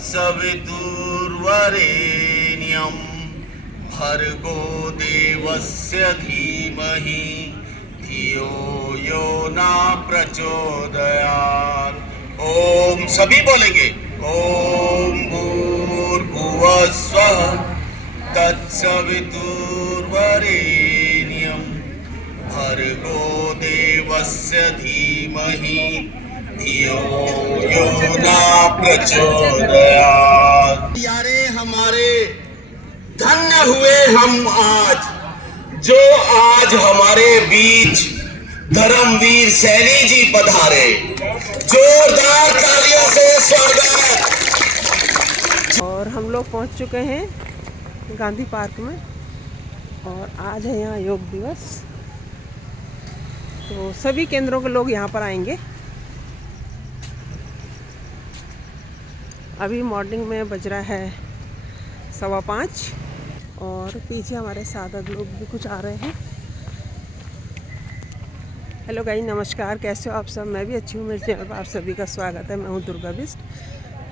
तत्सवितुर्वरेण्यं भर्गो देवस्य धीमहि धियो यो न प्रचोदयात्। ओम सभी बोलेंगे, ओम भूर्भुवः स्वः तत्सवितुर्वरेण्यं भर्गो देवस्य धीमहि धियो यो न प्रचोदयात्। यारे हमारे धन्य हुए हम आज, जो आज हमारे बीच धर्मवीर सैनी जी पधारे। जोरदार तालियों से स्वागत। और हम लोग पहुंच चुके हैं गांधी पार्क में और आज है यहाँ योग दिवस, तो सभी केंद्रों के लोग यहाँ पर आएंगे। अभी मॉर्निंग में बज रहा है 5:15 और पीछे हमारे साधक लोग भी कुछ आ रहे हैं। हेलो गाइस, नमस्कार, कैसे हो आप सब? मैं भी अच्छी हूँ। मेरे चैनल पर आप सभी का स्वागत है। मैं हूँ दुर्गा बिस्ट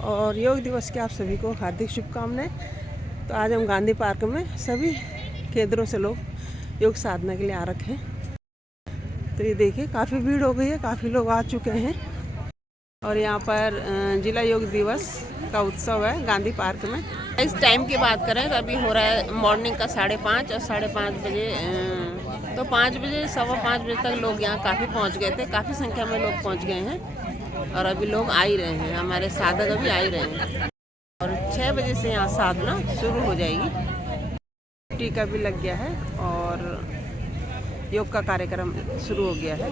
और योग दिवस की आप सभी को हार्दिक शुभकामनाएं। तो आज हम गांधी पार्क में सभी केंद्रों से लोग योग साधना के लिए आ रखे हैं। तो ये देखिए काफ़ी भीड़ हो गई है, काफ़ी लोग आ चुके हैं। और यहाँ पर जिला योग दिवस का उत्सव है गांधी पार्क में। इस टाइम की बात करें तो अभी हो रहा है मॉर्निंग का 5:30 और 5:30 बजे तो 5 बजे 5:15 बजे तक लोग यहाँ काफ़ी पहुँच गए थे। काफ़ी संख्या में लोग पहुँच गए हैं और अभी लोग आ ही रहे हैं। हमारे साधक अभी आ ही रहे हैं और 6 बजे से यहाँ साधना शुरू हो जाएगी। टीका भी लग गया है और योग का कार्यक्रम शुरू हो गया है।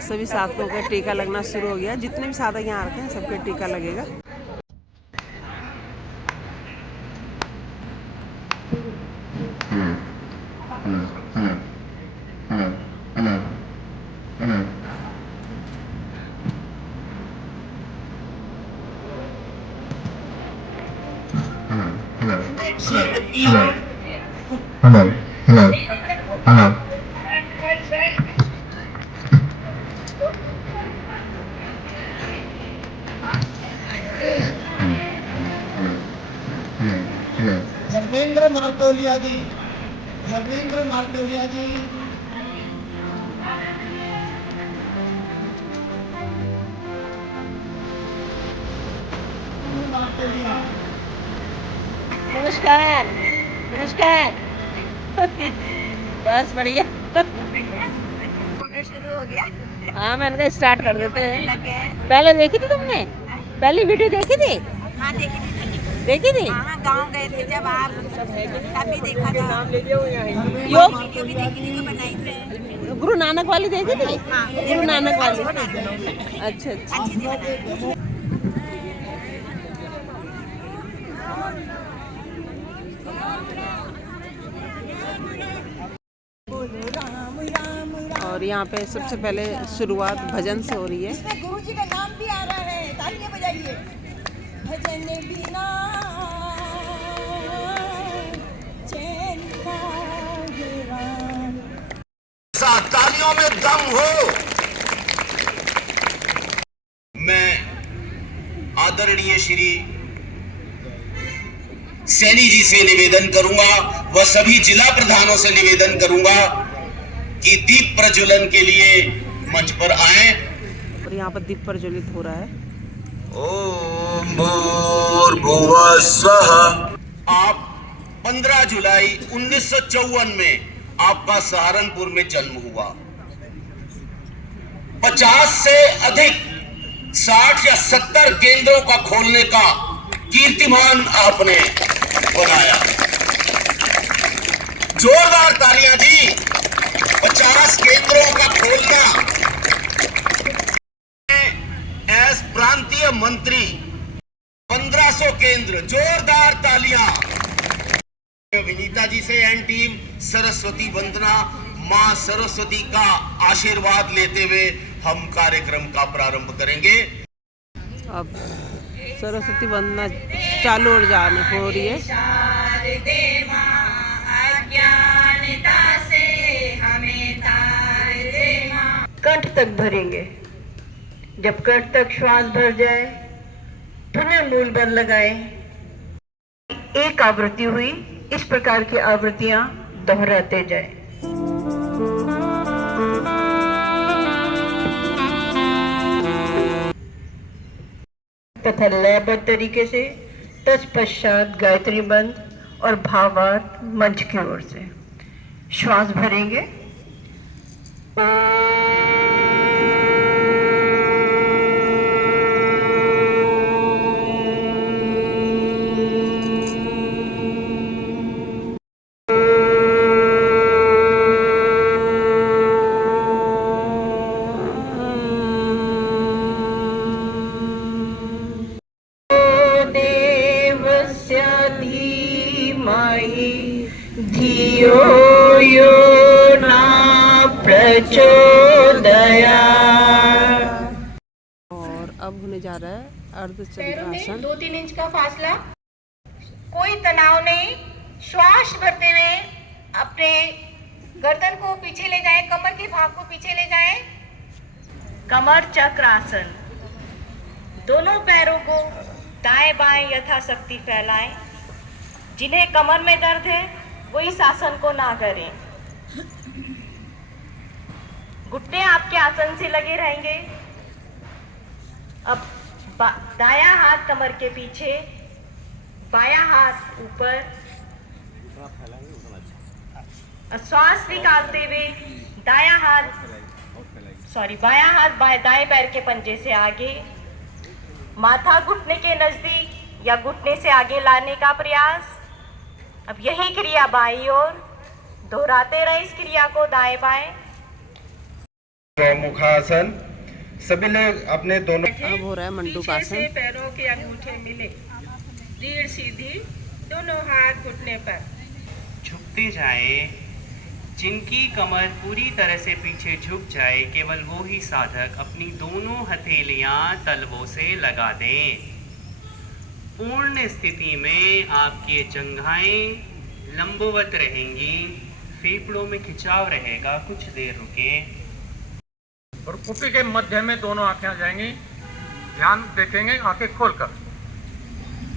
सभी साधकों का टीका लगना शुरू हो गया। जितने भी साधक यहाँ आते हैं सबके टीका लगेगा। धर्मेंद्र मार्तोलिया जी, धर्मेंद्र मार्तोलिया जी, नमस्कार। नमस्कार। बस बढ़िया। शुरू हो गया। हाँ, मैंने कहा स्टार्ट कर देते हैं। पहले देखी थी तुमने? पहली वीडियो देखी थी? हाँ, देखी थी? हाँ, गाँव गए थे जब आप, तभी देखा था। योग वीडियो भी देखी थी, जो बनाई थे। गुरु नानक वाली देखी थी? हाँ, गुरु नानक वाली। अच्छी अच्छा। थी बनाई। और यहाँ पे सबसे पहले शुरुआत भजन से हो रही है। इसमें गुरु जी का नाम भी आ रहा है, तालियां बजाइए। भजन बिना चैन पागेरा। तालियों में दम हो। मैं आदरणीय श्री सैनी जी से निवेदन करूंगा व सभी जिला प्रधानों से निवेदन करूंगा कि दीप प्रज्वलन के लिए मंच पर आए। और यहाँ पर दीप प्रज्वलित हो रहा है। ओम भूर्भुवः स्वः। आप 15 जुलाई 1954 में आपका सहारनपुर में जन्म हुआ। 50 से अधिक 60 या 70 केंद्रों का खोलने का कीर्तिमान आपने बनाया। जोरदार तालियां जी। 50 केंद्रों का खोलना। एस प्रांतीय मंत्री 1500 केंद्र। जोरदार तालियां। विनीता जी से एंड टीम सरस्वती वंदना, मां सरस्वती का आशीर्वाद लेते हुए हम कार्यक्रम का प्रारंभ करेंगे। अब सरस्वती वंदना चालू और जाने हो रही है। कंठ तक भरेंगे। जब कट तक श्वास भर जाए पुनः मूल बल लगाए। एक आवृत्ति हुई, इस प्रकार की आवृत्तियां दोहराते जाए। तथा लयबद्ध तरीके से तत्पश्चात गायत्री बंद और भावार्थ मंच की ओर से श्वास भरेंगे। धियो यो न प्रचोदयात्। और अब होने जा रहा है पैरों में अर्धचंद्रासन। 2-3 इंच का फासला, कोई तनाव नहीं। श्वास भरते हुए अपने गर्दन को पीछे ले जाएं, कमर के भाग को पीछे ले जाएं। कमर चक्र आसन, दोनों पैरों को दाएं बाएं यथाशक्ति फैलाएं। जिन्हें कमर में दर्द है वो इस आसन को ना करें। घुटने आपके आसन से लगे रहेंगे। अब दायां हाथ कमर के पीछे, बायां हाथ ऊपर। श्वास निकालते हुए बायां हाथ दाएं पैर के पंजे से आगे, माथा घुटने के नजदीक या घुटने से आगे लाने का प्रयास। अब यही क्रिया बाईं ओर दोहराते रहे इस क्रिया को दाएं बाएं। मुखासन, सभी लोग अपने दोनों। अब हो रहा है मंडूकासन। पीछे से पैरों के अंगूठे मिले, रीढ़ सीधी, दोनों हाथ घुटने पर झुकते जाए। जिनकी कमर पूरी तरह से पीछे झुक जाए केवल वो ही साधक अपनी दोनों हथेलियां तलवों से लगा दें। पूर्ण स्थिति में आपकी जंघाएं लंबवत रहेंगी, फेफड़ों में खिंचाव रहेगा। कुछ देर रुकें और कुटी के मध्य में दोनों आंखें आ जाएंगी। ध्यान देखेंगे आंखें खोलकर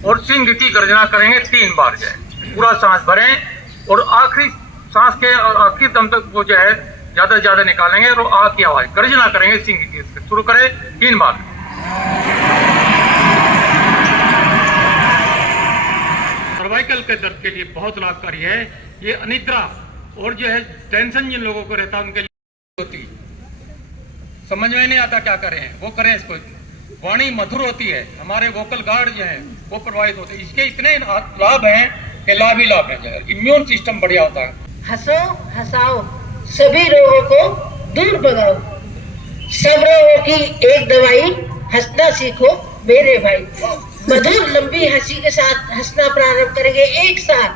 और सिंह की गर्जना करेंगे 3 बार। जाए पूरा सांस भरें और आखिरी सांस के आखिरी दम तक वो जो है ज्यादा से ज्यादा निकालेंगे और आ की आवाज गर्जना करेंगे सिंह की। शुरू करें 3 बार। सर्वाइकल के दर्द के लिए बहुत लाभकारी है ये अनिद्रा, और जो है टेंशन जिन लोगों को रहता है उनके लिए होती, समझ में नहीं आता क्या करें वो करें इसको। वाणी मधुर होती है, हमारे वोकल गार्ड जो है वो प्रभावित होते हैं। इसके इतने लाभ हैं कि लाभ ही लाभ है। इम्यून सिस्टम बढ़िया होता है। हंसो हंसाओ, सभी रोगों को दूर भगाओ। सब रोगों की एक दवाई, हंसना सीखो मेरे भाई। मधुर लंबी हंसी के साथ हंसना प्रारंभ करेंगे। एक साथ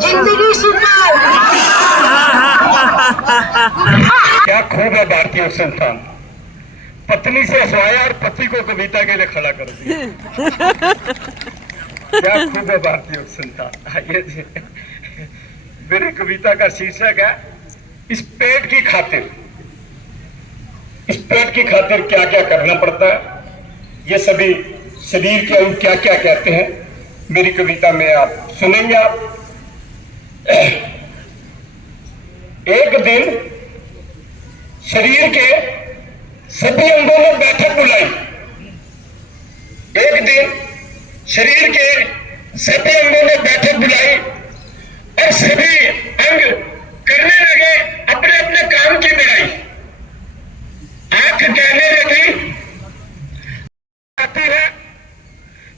जिंदगी सुनाओ। क्या खूब है भारतीय संस्थान, पत्नी से हंसवाया और पति को कविता के लिए खड़ा कर दिया। क्या खूब है भारतीय संस्थान। आइए, मेरी कविता का शीर्षक है इस पेट की खातिर। इस पेट की खातिर क्या क्या करना पड़ता है, ये सभी शरीर के अंग क्या क्या कहते हैं, मेरी कविता में आप सुनेंगे। आप एक दिन शरीर के सभी अंगों में बैठक बुलाई। एक दिन शरीर के सभी अंगों में बैठक बुलाई और सभी अंग करने लगे अपने अपने काम की बड़ाई। आंख कहने लगी आती है,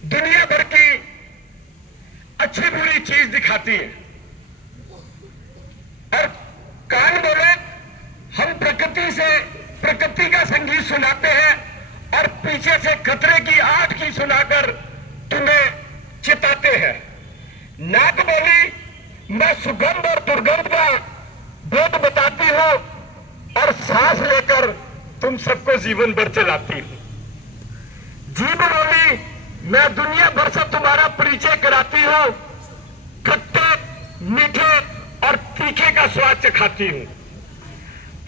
दुनिया भर की अच्छी बुरी चीज दिखाती है। और कान बोले हम प्रकृति का संगीत सुनाते हैं और पीछे से खतरे की आग की सुनाकर तुम्हें चिताते हैं। नाक बोली मैं सुगंध और दुर्गंध का भेद बताती हूं और सांस लेकर तुम सबको जीवन भर चलाती हूं। जीभ बोली, मैं दुनिया भर से तुम्हारा परिचय कराती हूं, खट्टे मीठे और तीखे का स्वाद चखाती हूं।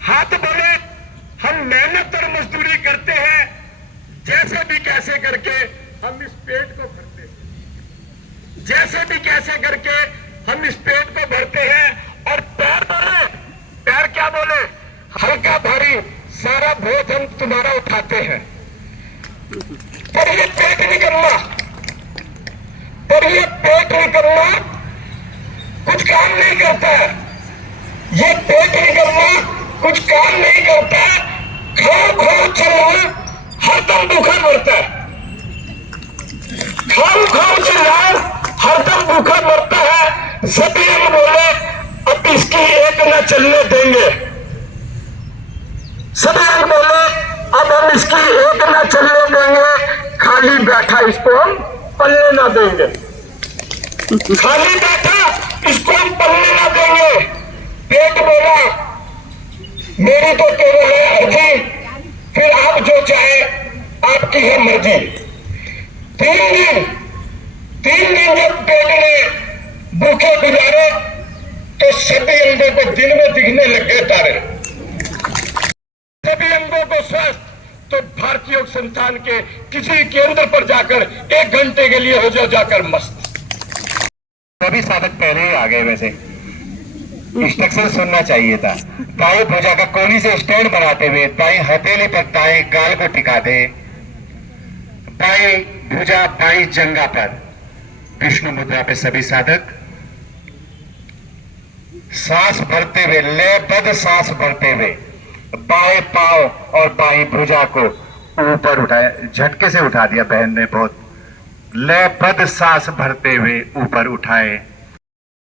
हाथ बोले, हम मेहनत और मजदूरी करते हैं, जैसे भी कैसे करके हम इस पेट को भरते हैं, जैसे भी कैसे करके हम इस पेट को भरते हैं। और पैर बोले, पैर क्या बोले, हल्का भारी सारा बोझ हम तुम्हारा उठाते हैं। पर ये पेट निकलना, पर ये पेट निकलना कुछ काम नहीं करता है। ये पेट निकलना कुछ काम नहीं करता। खाओ खाओ चलना हरदम भूखा मरता है। खाओ खाओ चलना हरदम भूखा मरता है। सभी हम बोले, अब इसकी एक न चलने देंगे। सभी हम बोले, अब हम इसकी एक न चलने देंगे। खाली बैठा इसको हम पलने ना देंगे। खाली बैठा इसको हम पलने ना देंगे। पेट बोला, मेरी तो केवल है अर्जी, फिर आप जो चाहे आपकी है मर्जी। 3 दिन जब पेट ने भूखे गुजारे तो सभी अंगों को दिन में दिखने लग गए तारे। सभी अंगों को स्वस्थ। तो भारतीय योग संस्थान के किसी केंद्र पर जाकर 1 घंटे के लिए हो जाकर मस्त। सभी साधक पहले ही आ गए। वैसे इंस्ट्रक्शन सुनना चाहिए था। दाएं भुजा का कोनी से स्टैंड बनाते हुए दाएं हथेली पर दाएं गाल को टिका दे, बाएं भुजा बाएं जंगा पर विष्णु मुद्रा पे सभी साधक सांस भरते हुए, लयबद्ध सांस भरते हुए बाएं पांव और बाएं भुजा को ऊपर उठाया। झटके से उठा दिया बहन ने बहुत। लयबद्ध सांस भरते हुए ऊपर उठाए,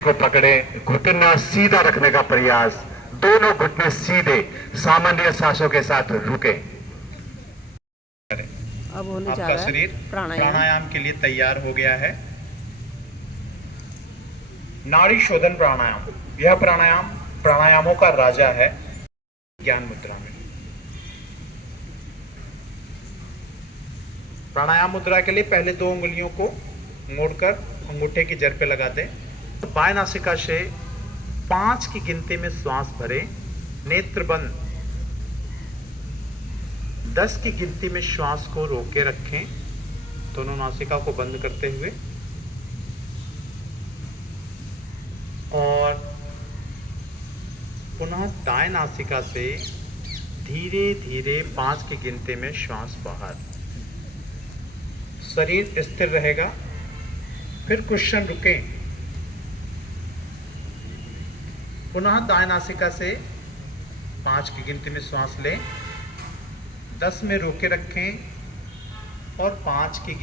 को पकड़े, घुटना सीधा रखने का प्रयास, दोनों घुटने सीधे सामान्य सांसों के साथ रुके। अब होने जा आपका रहा है शरीर प्राणायाम के लिए तैयार हो गया है। नाड़ी शोधन प्राणायाम, यह प्राणायाम प्राणायामों का राजा है। ज्ञान मुद्रा में प्राणायाम मुद्रा के लिए पहले 2 उंगलियों को मोड़कर अंगूठे की जड़ पे लगा दें। बाएं नासिका से 5 की गिनती में श्वास भरें, नेत्र बंद। 10 की गिनती में श्वास को रोक के रखें, दोनों नासिका को बंद करते हुए। और पुनः दाएं नासिका से धीरे धीरे 5 की गिनती में श्वास बाहर। शरीर स्थिर रहेगा। फिर कुछ क्षण रुकें। पुनः दाएं नासिका से 5 की गिनती में श्वास लें, 10 में रोके रखें और 10 की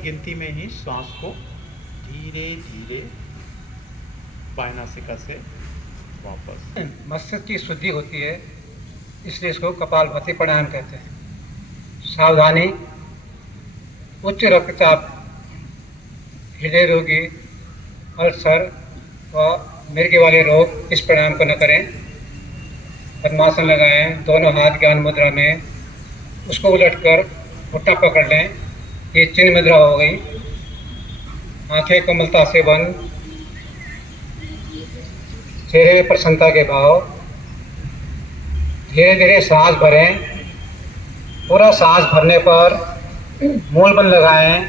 गिनती में ही श्वास को धीरे धीरे बाएं नासिका से वापस। मस्तिष्क की शुद्धि होती है, इसलिए इसको कपालभाति प्राणायाम कहते हैं। सावधानी, उच्च रक्तचाप, हृदय रोगी, अल्सर व मिर्गी वाले लोग इस प्राणायाम को न करें। पद्मासन लगाएं, दोनों हाथ ज्ञान मुद्रा में, उसको उलटकर घुटना पकड़ लें। ये चिन्ह मुद्रा हो गई। आंखें कोमलता से बंद, चेहरे में प्रसन्नता के भाव। धीरे धीरे सांस भरें। पूरा सांस भरने पर मूल बंद लगाएं।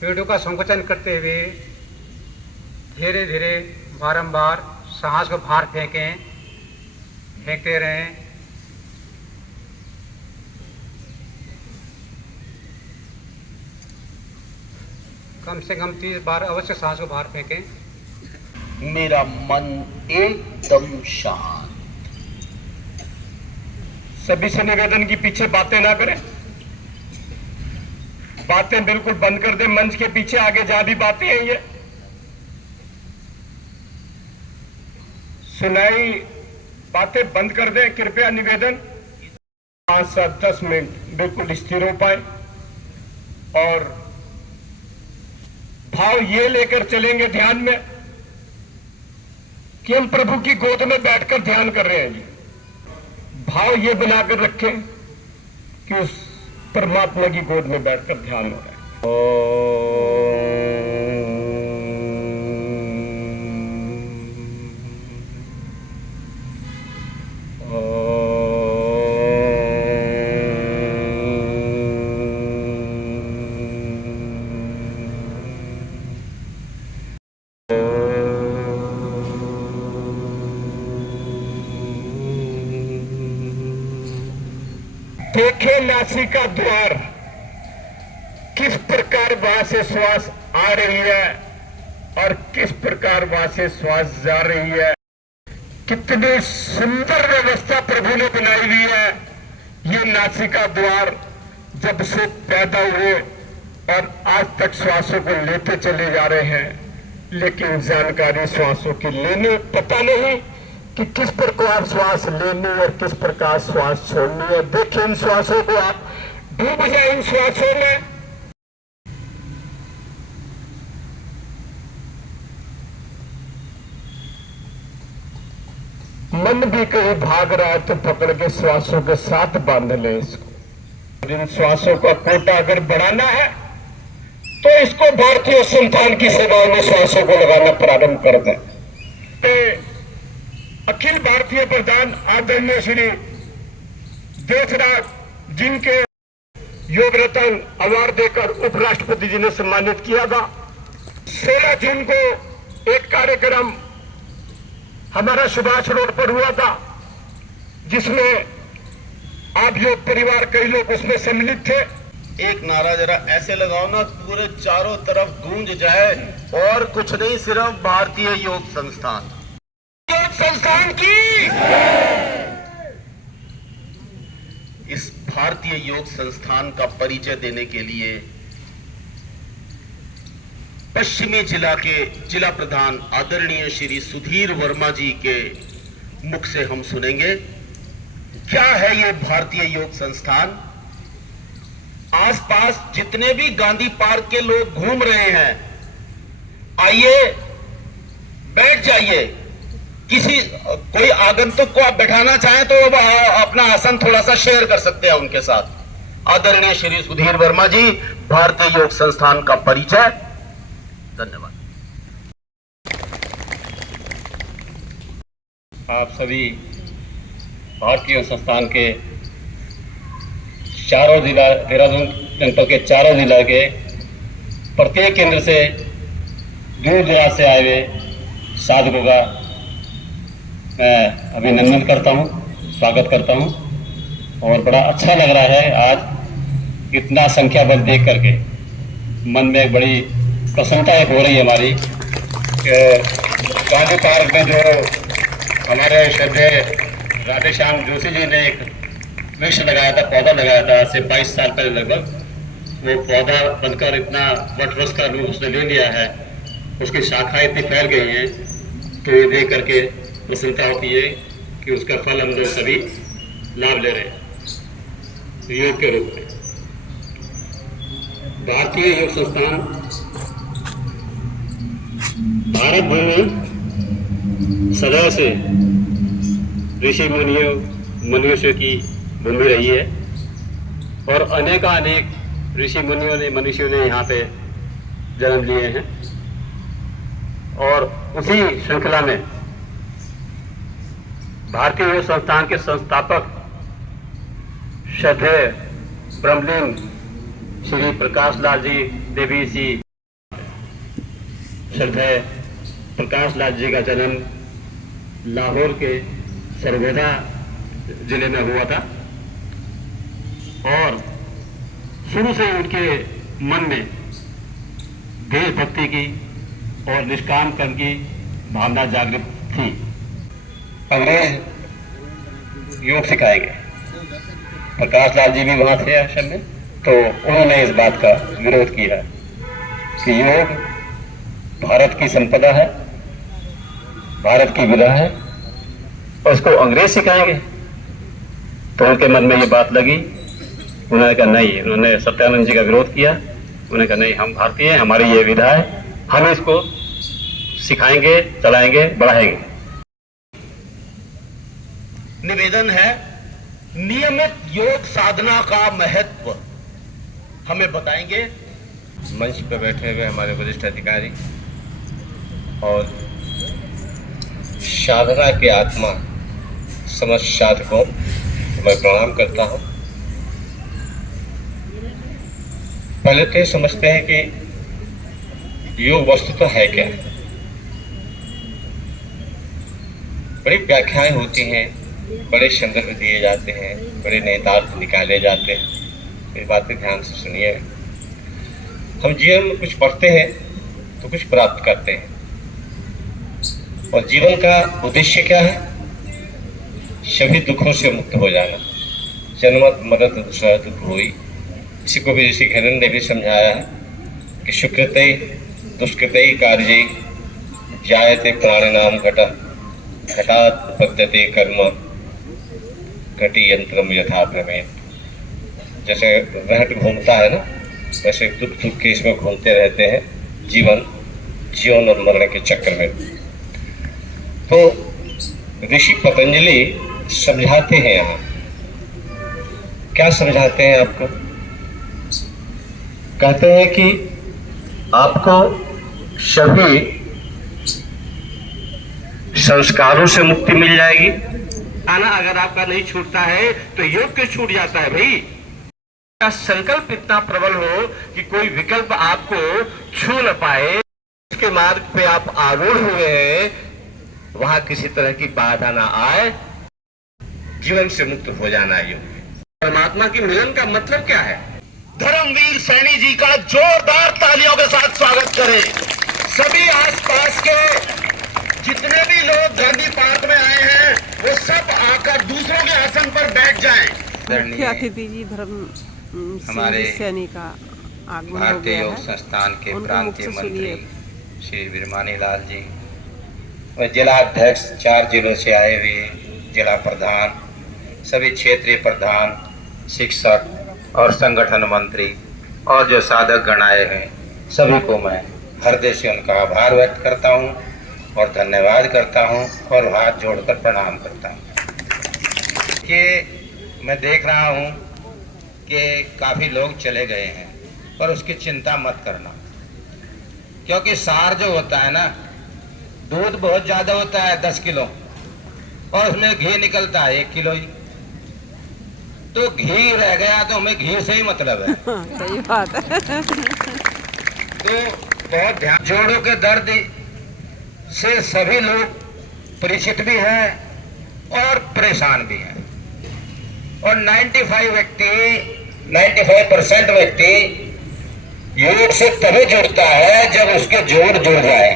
पेटों का संकोचन करते हुए धीरे धीरे बारंबार सांस को बाहर फेंकते रहें। कम से कम 30 बार अवश्य सांस को बाहर फेंकें। मेरा मन एकदम शांत। सभी से निवेदन की पीछे बातें ना करें। बातें बिल्कुल बंद कर दें। मंच के पीछे आगे जहां भी बातें हैं ये सुनाई बातें बंद कर दें कृपया, निवेदन। 5 से 10 मिनट बिल्कुल स्थिर हो पाए और भाव ये लेकर चलेंगे ध्यान में कि हम प्रभु की गोद में बैठकर ध्यान कर रहे हैं जी। भाव ये बनाकर रखें कि उस परमात्मा की गोद में बैठकर ध्यान हो रहा है। देखे नासिका द्वार, किस प्रकार वहां से श्वास आ रही है और किस प्रकार वहां से श्वास जा रही है। कितनी सुंदर व्यवस्था प्रभु ने बनाई हुई है। ये नासिका द्वार जब से पैदा हुए और आज तक श्वासों को लेते चले जा रहे हैं, लेकिन जानकारी श्वासों की लेनी, पता नहीं कि किस प्रकार श्वास लेनी और किस प्रकार श्वास छोड़नी है। देखिए इन श्वासों को, आप डूब जाए इन श्वासों में। मन भी कहीं भाग रहा है तो पकड़ के श्वासों के साथ बांध ले इसको। इन श्वासों का कोटा अगर बढ़ाना है तो इसको भारतीय संस्थान की सेवाओं में श्वासों को लगाना प्रारंभ कर दें। अखिल भारतीय प्रधान आदरणीय श्री देशराज, जिनके योग रत्न अवार्ड देकर उपराष्ट्रपति जी ने सम्मानित किया था। 16 जून को एक कार्यक्रम हमारा सुभाष रोड पर हुआ था, जिसमें आप योग परिवार कई लोग उसमें सम्मिलित थे। एक नारा जरा ऐसे लगाओ ना पूरे चारों तरफ गूंज जाए, और कुछ नहीं, सिर्फ भारतीय योग संस्थान, योग संस्थान की। इस भारतीय योग संस्थान का परिचय देने के लिए पश्चिमी जिला के जिला प्रधान आदरणीय श्री सुधीर वर्मा जी के मुख से हम सुनेंगे क्या है ये भारतीय योग संस्थान। आसपास जितने भी गांधी पार्क के लोग घूम रहे हैं, आइए बैठ जाइए। कोई आगंतुक को आप बैठाना चाहें तो अपना आसन थोड़ा सा शेयर कर सकते हैं उनके साथ। आदरणीय श्री सुधीर वर्मा जी, भारतीय योग संस्थान का परिचय। धन्यवाद। आप सभी भारतीय संस्थान के चारों जिला, देहरादून जनपद के चारों जिला के प्रत्येक केंद्र से दूर दराज से आए हुए साधकों का मैं अभिनंदन करता हूं, स्वागत करता हूं। और बड़ा अच्छा लग रहा है आज इतना संख्या बल देख करके, मन में एक बड़ी प्रसन्नता एक हो रही है हमारी। गांधी पार्क में जो हमारे श्रद्धेय राधेश्याम जोशी जी ने एक वृक्ष लगाया था, पौधा लगाया था, आज से 22 साल पहले लगभग, वो पौधा बनकर इतना वटवृक्ष का रूप उसने ले लिया है, उसकी शाखाएं इतनी फैल गई हैं तो ये देख करके प्रसन्नता होती है कि उसका फल हम लोग सभी लाभ ले रहे हैं योग के रूप में। भारतीय योग संस्थान भारत भर में सदैव से ऋषि मुनियों मनुष्यों की भूमि रही है, और अनेक ऋषि मुनियों ने, मनुष्यों ने यहाँ पे जन्म लिए हैं। और उसी श्रृंखला में भारतीय योग संस्थान के संस्थापक श्रद्धेय ब्रह्मलीन श्री प्रकाश लाल जी देवी जी, श्रद्धेय प्रकाश लाल जी का जन्म लाहौर के सरगोदा जिले में हुआ था, और शुरू से उनके मन में देशभक्ति की और निष्काम कर्म की भावना जागृत थी। अंग्रेज योग सिखाए गए, प्रकाश लाल जी भी वहां थे आश्रम में, तो उन्होंने इस बात का विरोध किया कि योग भारत की संपदा है, भारत की विधा है, और उसको अंग्रेज सिखाएंगे। तो उनके मन में ये बात लगी, उन्होंने कहा नहीं, उन्होंने सत्यानंद जी का विरोध किया। उन्होंने कहा नहीं, हम भारतीय हैं, हमारी ये विधा है, हम इसको सिखाएंगे, चलाएंगे, बढ़ाएंगे। निवेदन है नियमित योग साधना का महत्व हमें बताएंगे। मंच पर बैठे हुए हमारे वरिष्ठ अधिकारी और साधना के आत्मा समस्त साधकों मैं प्रणाम करता हूँ। पहले तो ये समझते हैं कि योग वस्तु तो है क्या। बड़ी व्याख्याएं होती हैं, बड़े संदर्भ दिए जाते हैं, बड़े नेतार्थ निकाले जाते हैं। ये बातें ध्यान से सुनिए। हम जीवन में कुछ पढ़ते हैं तो कुछ प्राप्त करते हैं, और जीवन का उद्देश्य क्या है? सभी दुखों से मुक्त हो जाना। जन्मत मरत दूसरा दुख हुई। इसी को भी ऋषि घनन ने भी समझाया है कि सुकृतै दुष्कृतै कार्ये जायते प्राणिनाम घटः घटात् उपद्यते कर्म घटी यंत्रम यथा प्रमेय। जैसे रहट घूमता है ना, वैसे दुख दुख के इसमें घूमते रहते हैं जीवन और मरण के चक्कर में। तो ऋषि पतंजलि समझाते हैं, यहाँ क्या समझाते हैं आपको? कहते हैं कि आपको सभी संस्कारों से मुक्ति मिल जाएगी। आना अगर आपका नहीं छूटता है तो योग क्यों छूट जाता है भाई? का संकल्प इतना प्रबल हो कि कोई विकल्प आपको छू न पाए, उसके मार्ग पे आप आरूढ़ हुए हैं, वहां किसी तरह की बाधा ना आए, जीवन से मुक्त हो जाना है योग। परमात्मा की मिलन का मतलब क्या है? धर्मवीर सैनी जी का जोरदार तालियों के साथ स्वागत करें। सभी आसपास के जितने भी लोग गांधी पार्क में आए हैं वो सब आकर दूसरों के आसन पर बैठ जाएं। मुख्य अतिथि जी हमारे सैनी का आगमन हो भारतीय गया योग है। संस्थान के उनका प्रांतीय मुख से मंत्री सुनिए। श्री वीरमानी लाल जी, व जिला अध्यक्ष 4 जिलों से आए हुए जिला प्रधान, सभी क्षेत्रीय प्रधान, शिक्षक और संगठन मंत्री और जो साधक गण आए हैं, सभी को मैं हृदय से उनका आभार व्यक्त करता हूँ और धन्यवाद करता हूँ और हाथ जोड़कर प्रणाम करता हूँ। कि मैं देख रहा हूँ कि काफ़ी लोग चले गए हैं, पर उसकी चिंता मत करना, क्योंकि सार जो होता है ना, दूध बहुत ज़्यादा होता है 10 किलो और उसमें घी निकलता है 1 किलो ही। तो घी रह गया तो हमें घी से ही मतलब है। सही बात है। तो बहुत ध्यान। जोड़ों के दर्द से सभी लोग परिचित भी हैं और परेशान भी हैं, और 95% व्यक्ति योग से तभी जुड़ता है जब उसके जोड़ जुड़ जाए।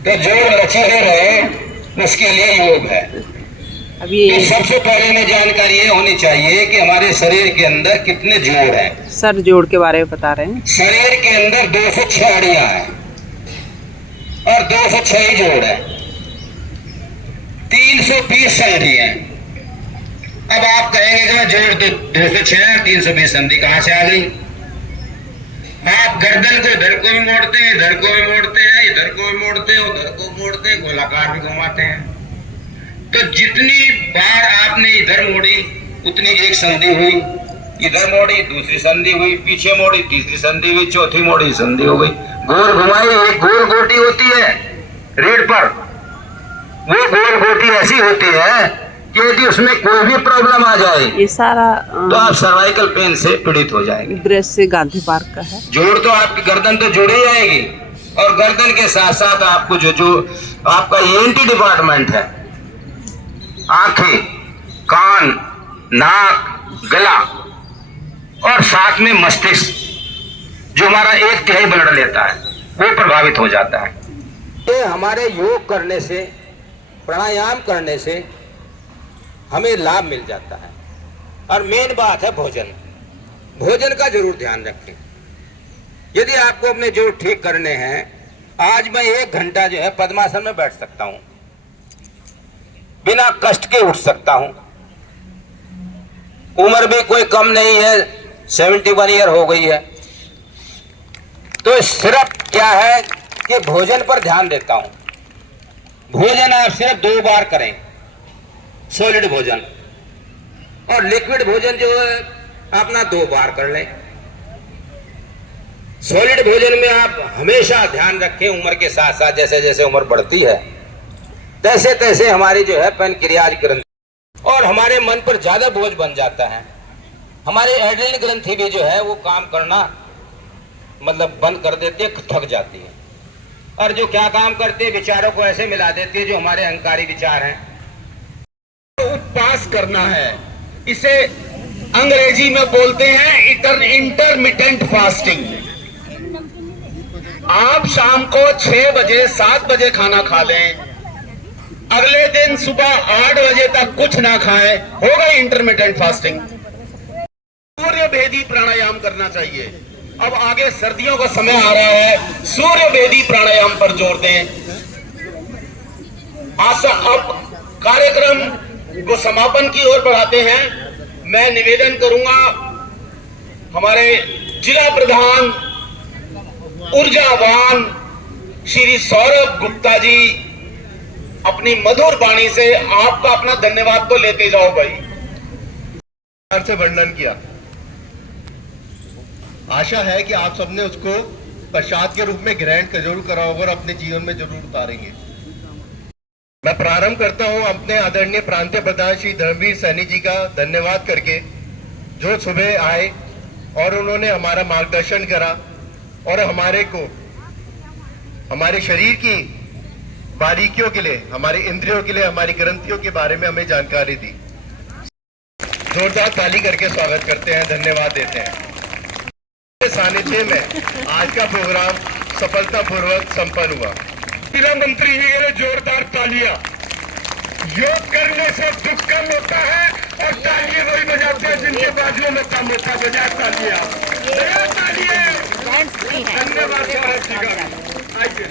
तो जोड़ लचीले रहे, उसके लिए योग है। अभी तो सबसे पहले में जानकारी ये होनी चाहिए कि हमारे शरीर के अंदर कितने जोड़ हैं। सर जोड़ के बारे में बता रहे हैं। शरीर के अंदर 206 हड्डियां हैं और 206 ही जोड़ है, 320 संधि हैं। अब आप कहेंगे कि मैं जोड़ तो 206 320 संधि कहां से आ गई? आप गर्दन को इधर को भी मोड़ते हैं, इधर को भी मोड़ते हैं, इधर को भी मोड़ते हैं, उधर को मोड़ते हैं, गोलाकार भी घुमाते हैं। तो जितनी बार आपने इधर मोड़ी उतनी एक संधि हुई, इधर मोड़ी दूसरी संधि हुई, पीछे मोड़ी तीसरी संधि हुई, चौथी मोड़ी संधि हो गई। गोल घुमाई, एक गोल गोटी होती है रीढ़ पर, वो गोल गोटी ऐसी होती है कि यदि उसमें कोई भी प्रॉब्लम आ जाए ये सारा तो आप सर्वाइकल पेन से पीड़ित हो जाएंगे। दृश्य गांधी पार्क का है। जोड़ तो आपकी गर्दन तो जुड़ ही जाएगी, और गर्दन के साथ साथ आपको जो आपका ENT डिपार्टमेंट है, आंखें, कान, नाक, गला और साथ में मस्तिष्क, जो हमारा 1/3 ब्लड लेता है, वो प्रभावित हो जाता है। ये हमारे योग करने से, प्राणायाम करने से हमें लाभ मिल जाता है। और मेन बात है भोजन। भोजन का जरूर ध्यान रखें। यदि आपको अपने जोड़ ठीक करने हैं, आज मैं 1 घंटा जो है पद्मासन में बैठ सकता हूं, बिना कष्ट के उठ सकता हूं। उम्र भी कोई कम नहीं है, 71 ईयर हो गई है। तो सिर्फ क्या है कि भोजन पर ध्यान देता हूं। भोजन आप सिर्फ 2 बार करें, सॉलिड भोजन, और लिक्विड भोजन जो है अपना 2 बार कर लें। सॉलिड भोजन में आप हमेशा ध्यान रखें, उम्र के साथ साथ जैसे जैसे उम्र बढ़ती है तैसे तैसे हमारी जो है पैनक्रियाज ग्रंथि और हमारे मन पर ज्यादा बोझ बन जाता है। हमारी एड्रेनल ग्रंथि भी जो है वो काम करना मतलब बंद कर देती है, थक जाती है, और जो क्या काम करते हैं विचारों को ऐसे मिला देती है जो हमारे अहंकारी विचार हैं। उपवास करना है, इसे अंग्रेजी में बोलते हैं इंटरमिटेंट फास्टिंग। आप शाम को 6 बजे 7 बजे खाना खा लें, अगले दिन सुबह 8 बजे तक कुछ ना खाएं, होगा इंटरमिटेंट फास्टिंग। सूर्य भेदी प्राणायाम करना चाहिए। अब आगे सर्दियों का समय आ रहा है, सूर्य भेदी प्राणायाम पर जोर दें। आशा अब कार्यक्रम को समापन की ओर बढ़ाते हैं। मैं निवेदन करूंगा हमारे जिला प्रधान ऊर्जावान श्री सौरभ गुप्ता जी अपनी मधुर वाणी से आपका अपना धन्यवाद तो लेते जाओ भाई। से वर्णन किया, आशा है कि आप सबने उसको प्रसाद के रूप में ग्रहण जरूर करा होगा और अपने जीवन में जरूर उतारेंगे। मैं प्रारंभ करता हूं अपने आदरणीय प्रांतीय प्रधान श्री धर्मवीर सैनी जी का धन्यवाद करके, जो सुबह आए और उन्होंने हमारा मार्गदर्शन करा और हमारे शरीर की बारीकियों के लिए, हमारी इंद्रियों के लिए, हमारी ग्रंथियों के बारे में हमें जानकारी दी। जोरदार ताली करके स्वागत करते हैं, धन्यवाद देते हैं। सानिध्य में आज का प्रोग्राम सफलतापूर्वक संपन्न हुआ। जिला मंत्री जी के लिए जोरदार तालियां। योग करने से दुख कम होता है और तालियां वही बजाते हैं जिनके बाजुओं में कम होता है। बजाय तालियां, धन्यवाद साहब जी का। आइए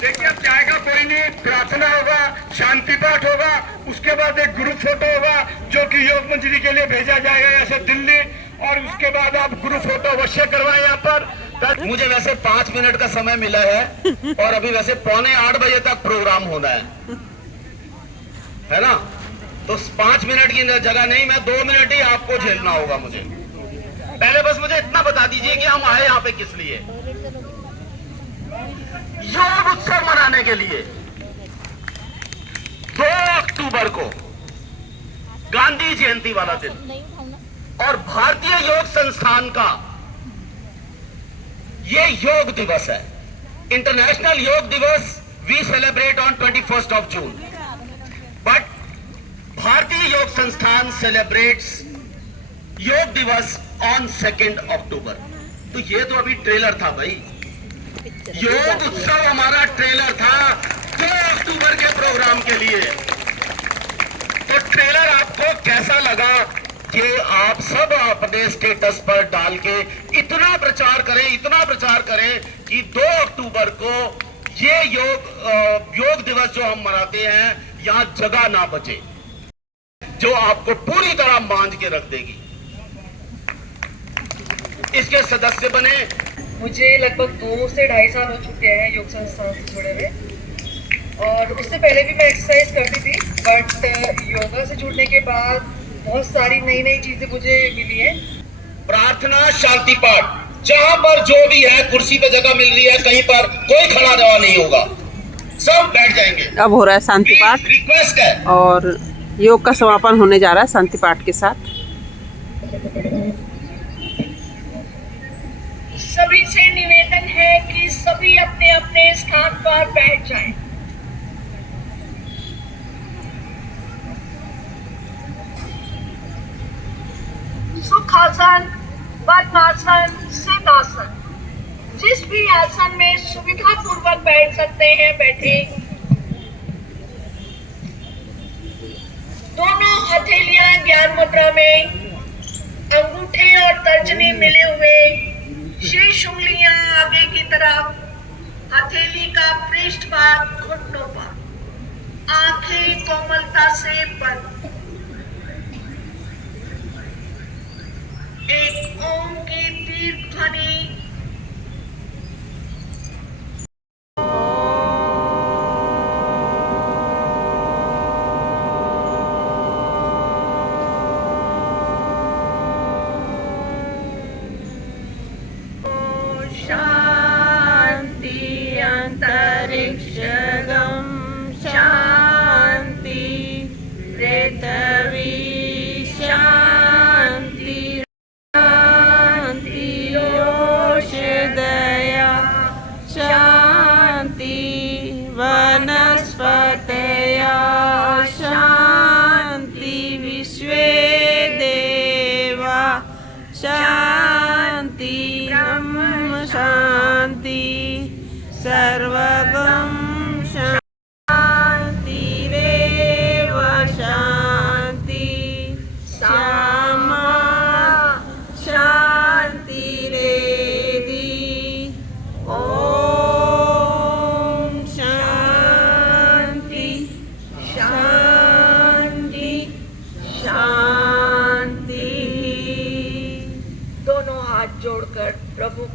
देखिए, अब जाएगा कोई नहीं, प्रार्थना होगा, शांति पाठ होगा, उसके बाद एक ग्रुप फोटो होगा जो कि योग मंत्री के लिए भेजा जाएगा यहाँ से दिल्ली, और उसके बाद आप ग्रुप फोटो अवश्य करवाएं यहाँ पर। मुझे वैसे 5 मिनट का समय मिला है और अभी वैसे 7:45 बजे तक प्रोग्राम होना है ना, तो 5 मिनट की जगह नहीं, मैं 2 मिनट ही आपको झेलना होगा मुझे। पहले बस मुझे इतना बता दीजिए कि हम आए यहाँ पे किस लिए। योग उत्सव मनाने के लिए 2 अक्टूबर को गांधी जयंती वाला दिन और भारतीय योग संस्थान का ये योग दिवस है, इंटरनेशनल योग दिवस। We celebrate on 21st of June, but Bharatiya Yog संस्थान सेलिब्रेट्स योग दिवस ऑन 2 अक्टूबर। तो ये तो अभी ट्रेलर था भाई, योग उत्सव हमारा ट्रेलर था 2 अक्टूबर के प्रोग्राम के लिए। तो ट्रेलर आपको कैसा लगा कि आप सब अपने स्टेटस पर डाल के इतना प्रचार करें कि 2 अक्टूबर को ये योग दिवस जो हम मनाते हैं यहाँ जगह ना बचे, जो आपको पूरी तरह बांध के रख देगी। इसके सदस्य बने। मुझे लगभग 2 से 2.5 साल हो चुके हैं योग संस्थान से जुड़े हुए, और उससे पहले भी मैं एक्सरसाइज करती थी, बट योगा से जुड़ने के बाद बहुत सारी नई नई चीजें मुझे मिली है। प्रार्थना, शांति पाठ, जहां पर जो भी है कुर्सी पे जगह मिल रही है, कहीं पर कोई खड़ा रवा नहीं होगा, सब बैठ जाएंगे। अब हो रहा है शांति पाठ, रिक्वेस्ट है, और योग का समापन होने जा रहा है शांति पाठ के साथ। सभी से निवेदन है कि सभी अपने अपने स्थान पर बैठ जाएं। सुखासन, पद्मासन, सिद्धासन, जिस भी आसन में सुविधा पूर्वक बैठ सकते हैं बैठे। दोनों हथेलियां ज्ञान मुद्रा में, अंगूठे और तर्जनी मिले हुए, शेष उंगलियां आगे की तरफ, हथेली का पृष्ठभाग घुटनों पर, आंखें कोमलता से बंद। एक ओम की दीर्घ ध्वनि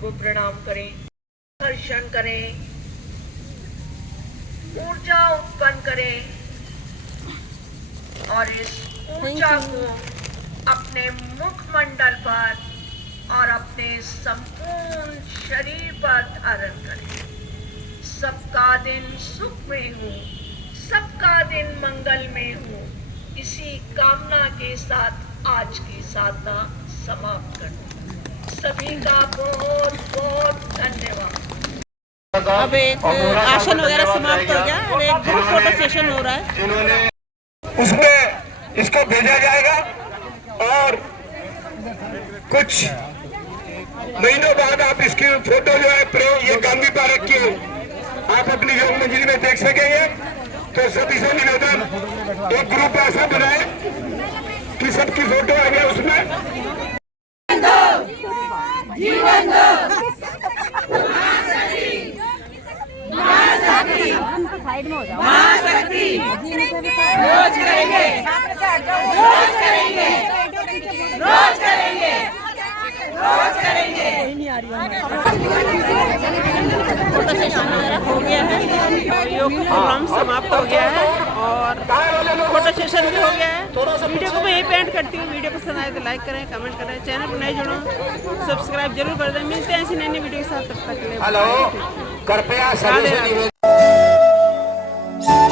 को प्रणाम करें, दर्शन करें, ऊर्जा उत्पन्न करें और इस ऊर्जा को अपने मुखमंडल पर और अपने संपूर्ण शरीर पर धारण करें। सबका दिन सुख में हो, सबका दिन मंगल में हो, इसी कामना के साथ आज की साधना समाप्त करते। सभी का बहुत बहुत धन्यवाद। अब एक आसन वगैरह समाप्त हो गया और एक ग्रुप फोटो सेशन हो रहा है। उसमें इसको भेजा जाएगा और कुछ महीनों बाद आप इसकी फोटो जो है ये गांधी पार्क की आप अपनी योग मंजिल में देख सकेंगे। तो सभी से निवेदन, एक ग्रुप ऐसा बनाए कि सबकी फोटो आ गया उसमें। जीवन दो, साइड में हो जाओ। महाशक्ति, रोज करेंगे, रोज करेंगे, रोज करेंगे, रोज करेंगे। फोटो सेशन वगैरह हो गया है और योग प्रोग्राम समाप्त हो गया है और फोटो सेशन भी हो गया है। वीडियो को मैं यही पेंट करती हूँ। वीडियो पसंद आए तो लाइक करें, कमेंट करें, चैनल पर नए जुड़ो, सब्सक्राइब जरूर कर दें। मिलते हैं ऐसी नई वीडियो के साथ, तब तक के लिए हेलो, कृपया सभी से निवेदन